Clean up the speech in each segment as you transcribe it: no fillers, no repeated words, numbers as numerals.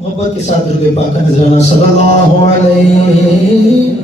मोहब्बत के साथ दुरूद पाक का नजराना सल्लल्लाहु अलैहि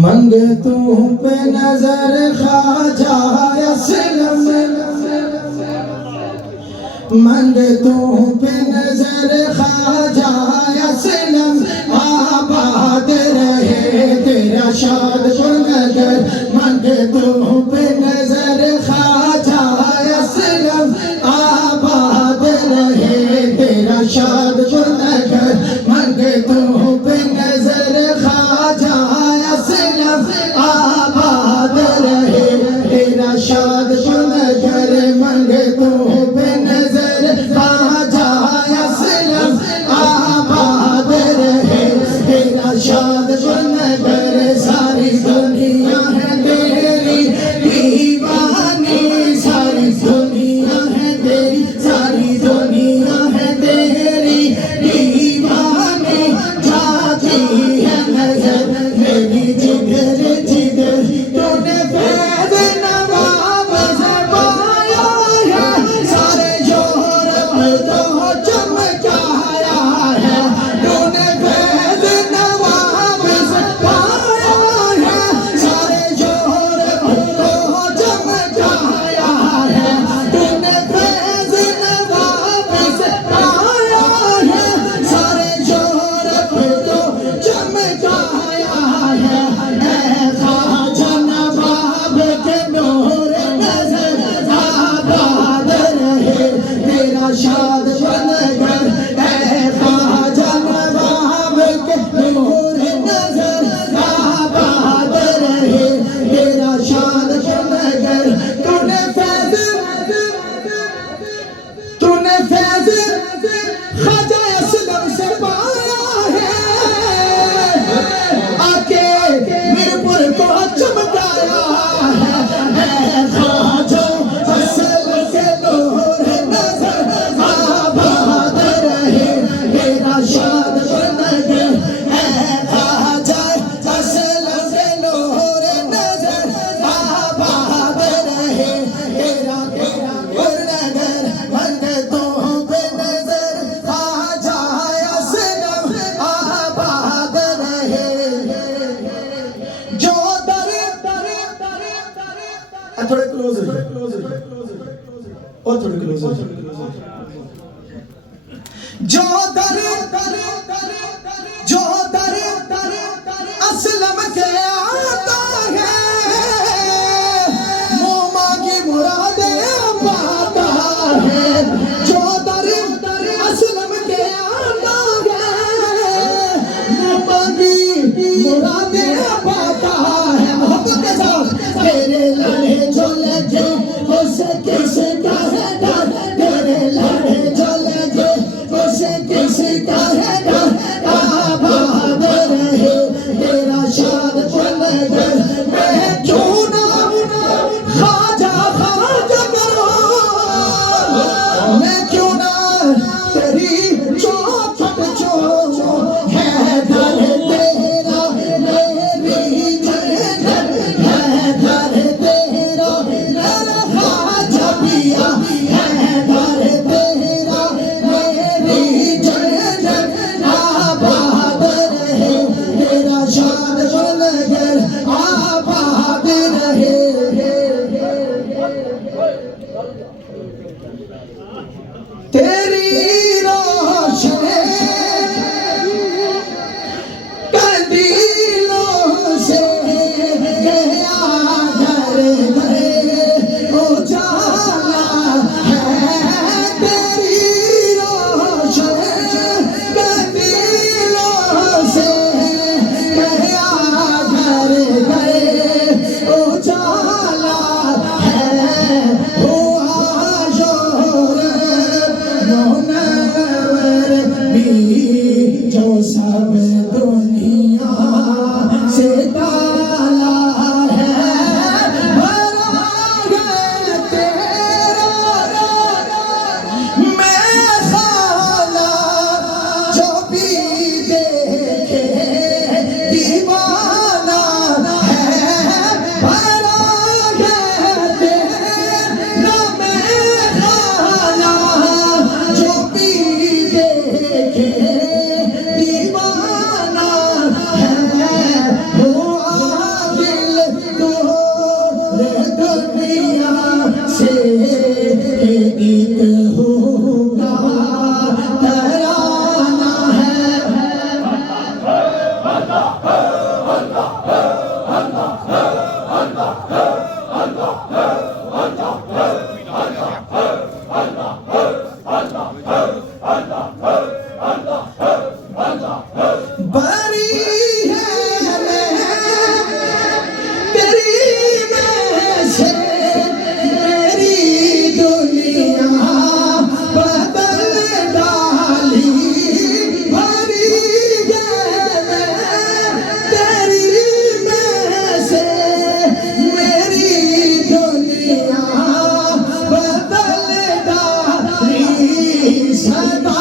मंगे तू पे नजर ख्वाजा असलम मंगे तू पे नजर ख्वाजा असलम आबाद रहे तेरा शाद नगर मंगे तू पे नजर ख्वाजा असलम आबाद रहे तेरा शाद नगर मंगे तू पे नजर ख्वाजा आबाद रहे तेरा शाद नगर मंगे तू पे नजर ख्वाजा असलम आबाद रहे तेरा शाद नगर सारी दुनिया है तेरी दीवानी सारी दुनिया है तेरी सारी दुनिया है तेरी दीवानी जाती है नजर मेरी जिगर जिगर तूने फैज़ नवाब से पाया है सारे यूरोप तो चमकाया है तूने फैज़ नवाब से पाया है सारे यूरोप तो चमकाया है तूने फैज़ नवाब से पाया है सारे यूरोप तो चमकाया है ख्वाजा नवाब के नूर नजर आबाद रहे तेरा शाद नगर ख्वाजा नवाब के नूर नजर आबाद रहे तेरा शाद नगर तूने फैज़ ख्वाजा असलम से पाया है आके मीरपुर को चमकाया है ख्वाजा असलम के नूर नजर आबाद रहे तेरा शाद नगर ख्वाजा असलम के नूर नजर आबाद रहे तेरा नगर मंगे तू पे नजर ख्वाजा असलम आबाद रहे जो थोड़े क्लोज हो जाए और थोड़े क्लोज हो जाए जो दर असलम के आता है मुँह मांगी मुरादें पाता है जो दर असलम के आता है मुँह मांगी मुरादें पाता है मोहब्बत के साथ तेरे लड़े जो लगे उसे किसका है डर सब दुनिया से ताला है भरा है तेरा मैं खाला जो भी देखे दीवाना है भरा है तेरा मैं खाला जो भी देखे दीवाना है वो आदिल तो दुनिया से एक होगा तराना है बरी है तेरी में से मेरी दुनिया बदल डाली बरी है तेरी में से मेरी दुनिया बदल डाली सदा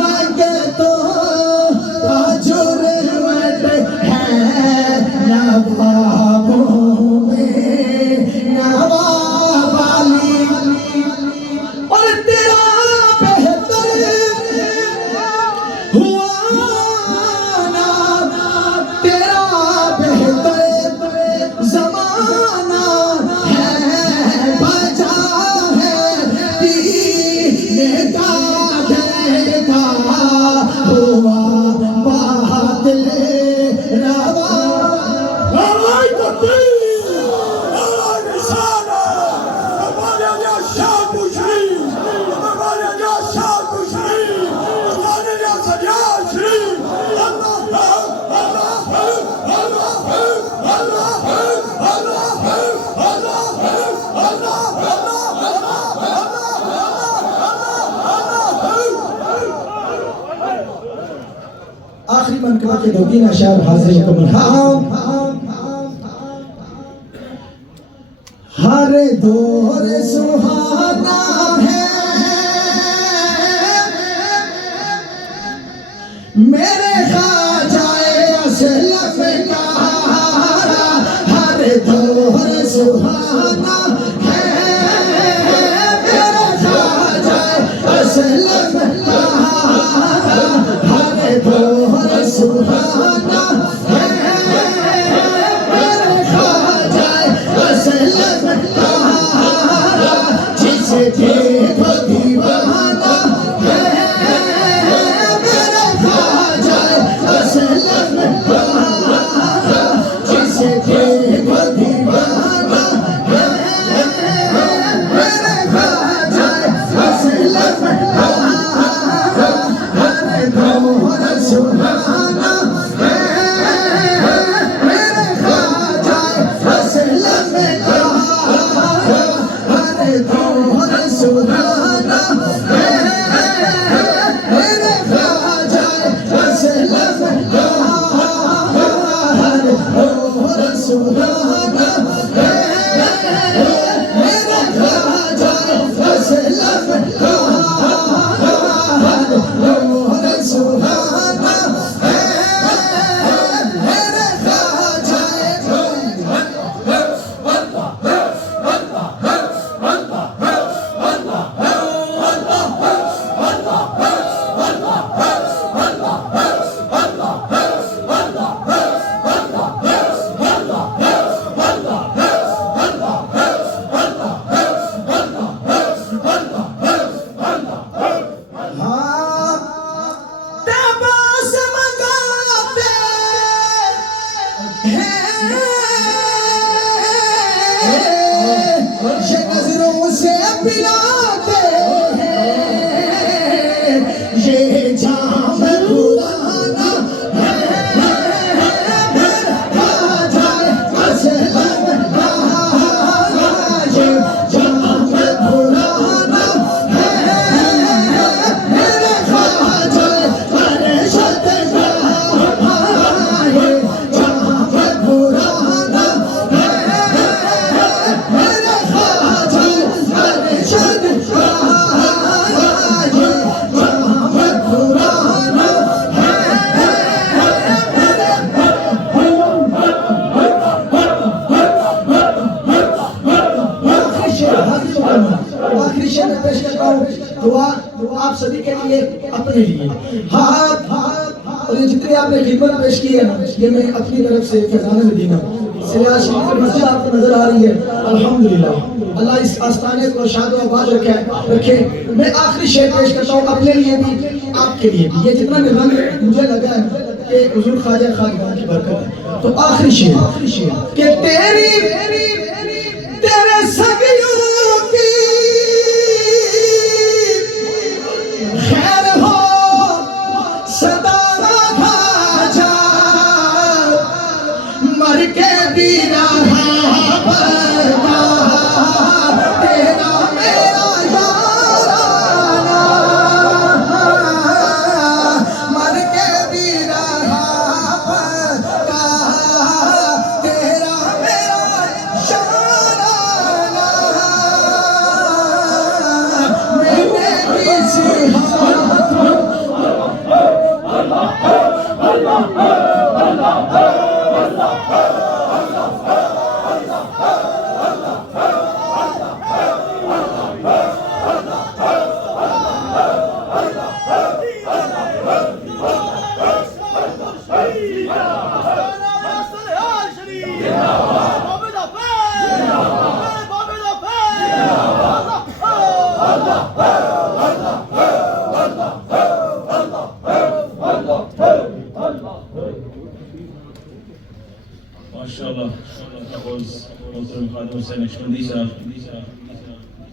लगे तो जुर्मत है नवाबों में नवाब वाली और तेरा बेहतर हुआ ना तेरा बेहतर जमाना है बजा है दीने का देखा हुआ बादल रवा आखिरी मनकबा के दो तीन अशार हाजिर मुकम्मल हर दौर सुहाना है मेरे ख्वाजाए असलम का हर दौर सुहाना है मेरे ख्वाजाए असलम का हर दौर सुहाना है मेरे ख्वाजाए असलम का जिसे देखो दीवाना है मेरे ख्वाजाए असलम का जिसे देखो दीवाना है मेरे ख्वाजाए असलम का हर दौर सुहाना है मेरे ख्वाजाए असलम का हर दौर सुहाना है मेरे ख्वाजाए असलम का हर दौर सुहाना है मेरे ख्वाजाए असलम का हर दौर सुहाना है मेरे ख्वाजाए अपने लिए हाथ और ये जितने आपने खिदमत पेश की है ना, ये मैं अपनी तरफ से फैजान मदीना सिलसिला शरीफ की मस्जिद आपको नजर आ रही है। अल्हम्दुलिल्लाह अल्लाह इस आस्थाने को शाद आबाद रखे। मैं आखिरी शेर पेश करता हूँ अपने लिए भी आपके लिए भी। ये जितना भी रंग मुझे लगा है कि हुजूर ख्वाजा खानदान की बरकत है। तो आखिरी शेर कि तेरे सगियों की खैर हो सदा खाजा मर के भी रहा तेरा मेरा याराना मर के भी रहा तेरा मेरा याराना मैंने भी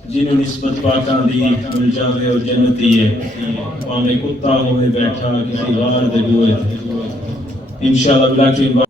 जिन्हों निस्बत पाकां दी मिल जावे और जन्नती है भावें कुत्ता होवे बैठा किसी गार दे बूहे इंशाअल्लाह।